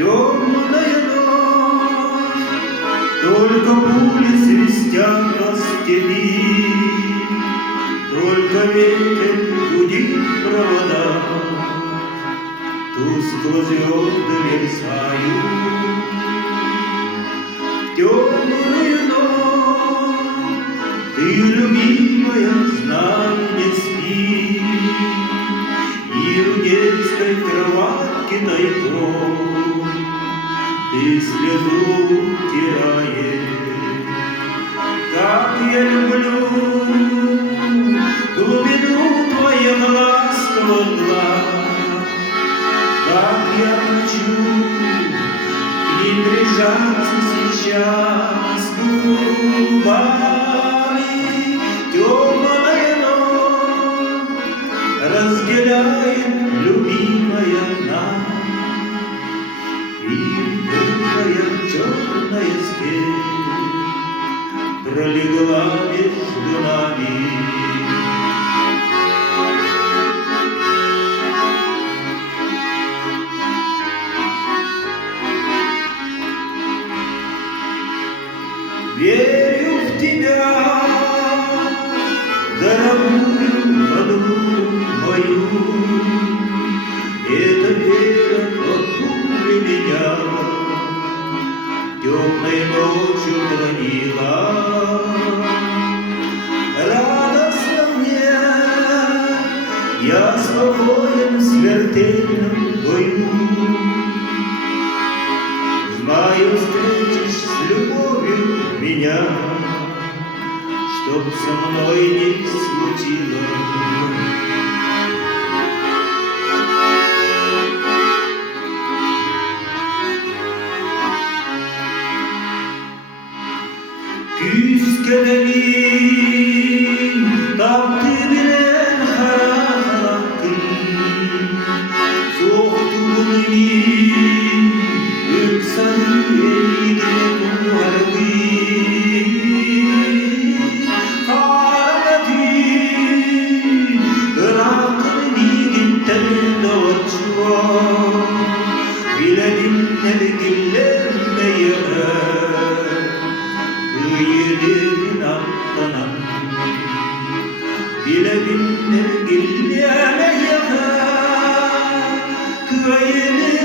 Темная ночь, только пули свистят по степи, только ветер гудит провода, тускло звезды мерцают. В темную ночь ты, любимая, знай, не спи, и в детской кроватке тайком ты слезу утираешь. Как я люблю глубину твоих ласковых глаз, как я хочу к ним прижаться сейчас губами. Темная ночь разделяет любимая нас, и тихая черная степь пролегла между нами. Верю в тебя, дорогую подругу мою, эта вера от пули меня темной ночью хранила. Радостно мне, я спокоен в смертельном бою. Знаю, встретишь с любовью меня, чтоб со мной не случилось. Küskelerin taptı bilen kara hakkın, soğuktuğunu bin öksanı eğdine duvardı. Karagati Irak'ın bilgitten doğaçva, biledim nevgillermeye kıyılın atlanan, biledim nevgillermeye kıyılın